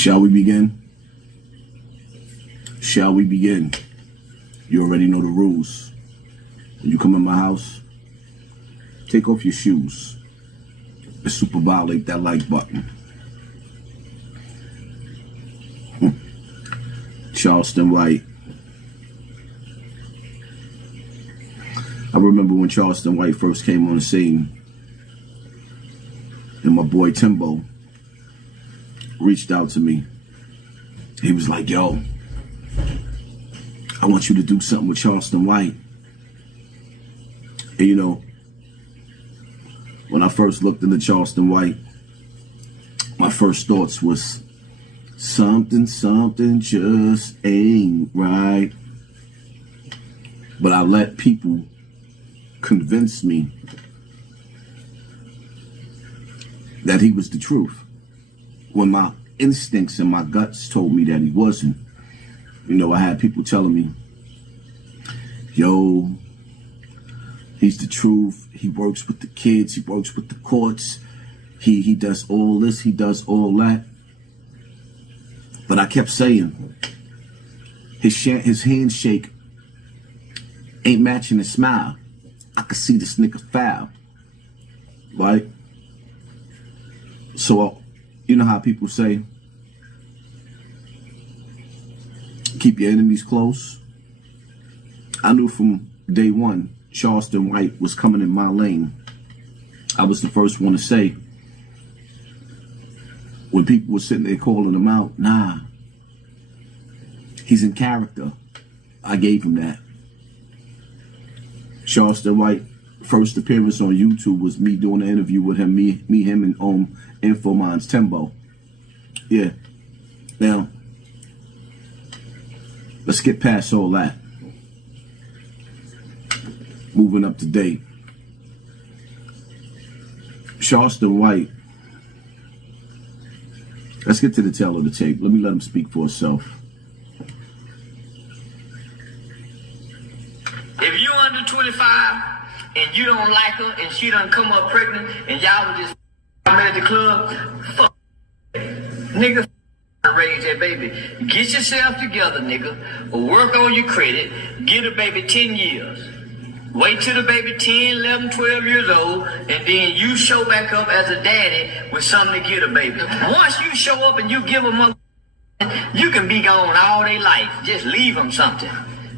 Shall we begin? Shall we begin? You already know the rules. When you come in my house, take off your shoes and super violate that like button. Charleston White. I remember when Charleston White first came on the scene, and my boy Timbo reached out to me. He was like, yo, I want you to do something with Charleston White. And you know, when I first looked into Charleston White, my first thoughts was, something just ain't right. But I let people convince me that he was the truth, when my instincts and my guts told me that he wasn't. You know, I had people telling me, yo, he's the truth. He works with the kids. He works with the courts. He does all this. He does all that. But I kept saying, his handshake ain't matching his smile. I could see this nigga foul, right? So, you know how people say, keep your enemies close? I knew from day one, Charleston White was coming in my lane. I was the first one to say, when people were sitting there calling him out, nah, he's in character. I gave him that. Charleston White first appearance on YouTube was me doing an interview with him, him and Infomon's Timbo. Yeah. Now, let's get past all that. Moving up to date. Charleston White. Let's get to the tail of the tape. Let me let him speak for himself. If you under 25 and you don't like her and she done come up pregnant and y'all was just at the club, fuck nigga, raise that baby. Get yourself together, nigga. Work on your credit. Get a baby 10 years. Wait till the baby 10, 11, 12 years old, and then you show back up as a daddy with something to get a baby. Once you show up and you give a mother, you can be gone all their life. Just leave them something.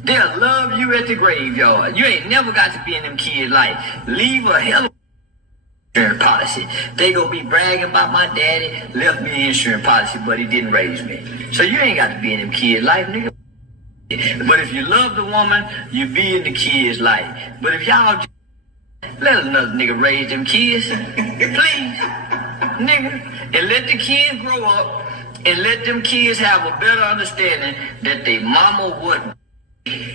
They'll love you at the graveyard. You ain't never got to be in them kids' life. Leave a hell of insurance policy. They gonna be bragging about my daddy left me an insurance policy, but he didn't raise me. So you ain't got to be in them kids' life, nigga. But if you love the woman, you be in the kids' life. But if y'all just let another nigga raise them kids, please, nigga, and let the kids grow up and let them kids have a better understanding that they mama wouldn't.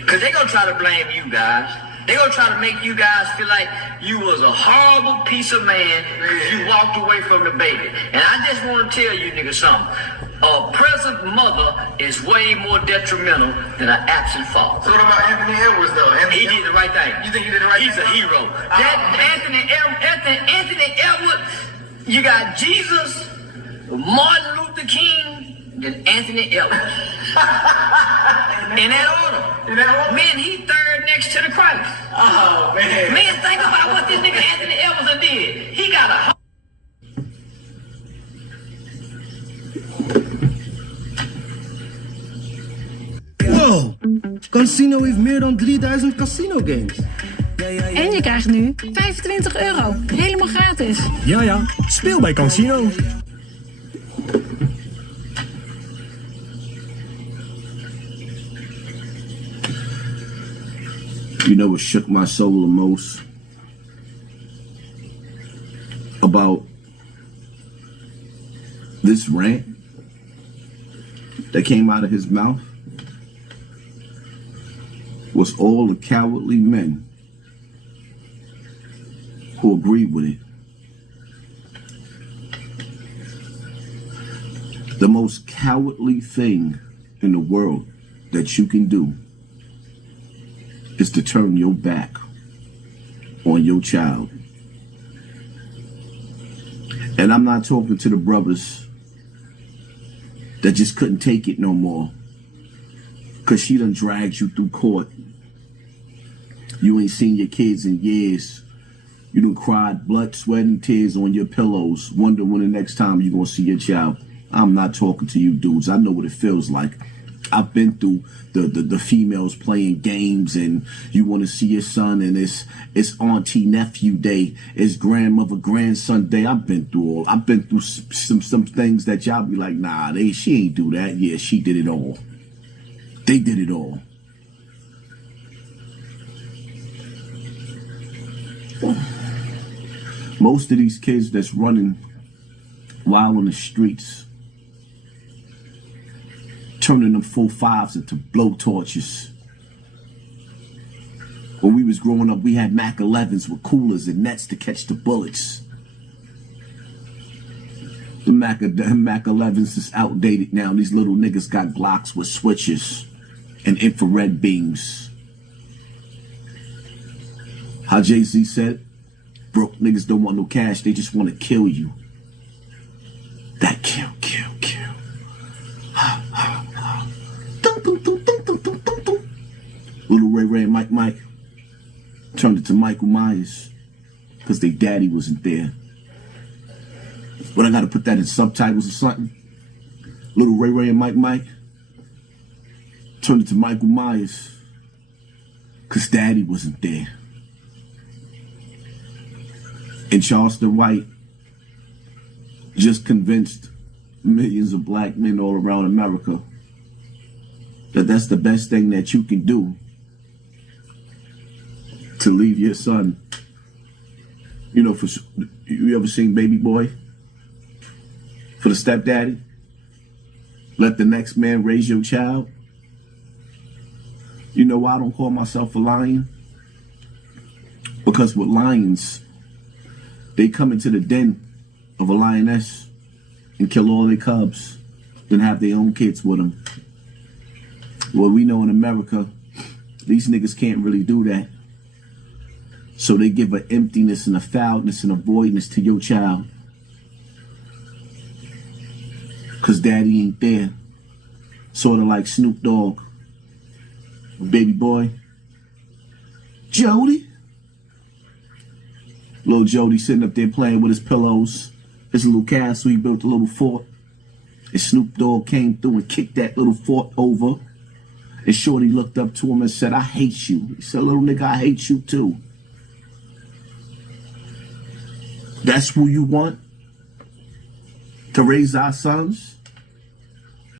Cause they gonna try to blame you guys. They gonna try to make you guys feel like you was a horrible piece of man because you walked away from the baby. And I just want to tell you niggas something. A present mother is way more detrimental than an absent father. So what about Anthony Edwards though? He did the right thing. You think he did the right thing? He's a hero. Anthony Edwards, you got Jesus, Martin Luther King, then Anthony Edwards. In that order. In that order? Man, he third next to the Christ. Oh, man. Man, think about what this nigga Anthony Edwards did. He got a... Wow, Casino heeft meer dan 3000 casino games. En je krijgt nu €25. Helemaal gratis. Ja, speel bij Casino. You know what shook my soul the most about this rant that came out of his mouth was all the cowardly men who agreed with it. The most cowardly thing in the world that you can do is to turn your back on your child. And I'm not talking to the brothers that just couldn't take it no more. Cause she done dragged you through court. You ain't seen your kids in years. You done cried blood, sweat, and tears on your pillows. Wonder when the next time you gonna see your child. I'm not talking to you dudes. I know what it feels like. I've been through the females playing games and you want to see your son and it's auntie nephew day, it's grandmother grandson day. I've been through some things that y'all be like, nah, she ain't do that. Yeah, she did it all. They did it all. Most of these kids that's running wild on the streets, turning them 4.5s into blow torches. When we was growing up, we had Mac 11s with coolers and nets to catch the bullets. The Mac 11s is outdated now. These little niggas got Glocks with switches and infrared beams. How Jay-Z said, broke niggas don't want no cash, they just want to kill you. That kill. Little Ray and Mike turned it to Michael Myers because their daddy wasn't there. But I gotta put that in subtitles or something. Little Ray and Mike turned it to Michael Myers because daddy wasn't there. And Charleston White just convinced millions of black men all around America that that's the best thing that you can do to leave your son. You know, you ever seen Baby Boy? For the stepdaddy? Let the next man raise your child? You know why I don't call myself a lion? Because with lions, they come into the den of a lioness and kill all their cubs, then have their own kids with them. Well, we know in America, these niggas can't really do that. So they give an emptiness and a foulness and a voidness to your child. Cause daddy ain't there. Sort of like Snoop Dogg. Baby Boy. Jody. Little Jody sitting up there playing with his pillows. His little castle, he built a little fort. And Snoop Dogg came through and kicked that little fort over. And Shorty looked up to him and said, I hate you. He said, little nigga, I hate you too. That's who you want to raise our sons?